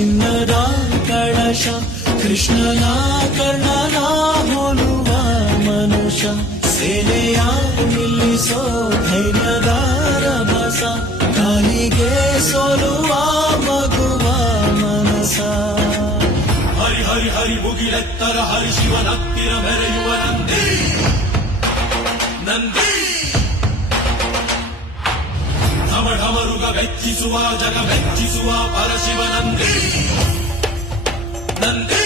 ಚಿನ್ನದ ಕಳಶ ಕೃಷ್ಣನ ಕರ್ಣನ ಹೋಲುವ ಮನುಷ್ಯ ಸೇನೆಯ ನಿಲ್ಲಿಸೋ ಧೈರ್ಯದ ರಭಸ ಕಾಲಿಗೆ ಸೋಲುವ ಮಗುವ ಮನಸ ಹರಿ ಹರಿ ಹರಿ ಮುಗಿಲೆತ್ತರ ಹರಿ ಶಿವನತ್ತಿರ ಮೆರೆಯುವ ನಂದಿ ನಂದಿ ಢಮರುಗ ಮೆಚ್ಚಿಸುವ ಜಗ ಮೆಚ್ಚಿಸುವ ಪರಶಿವ ನಂದಿ ನಂದಿ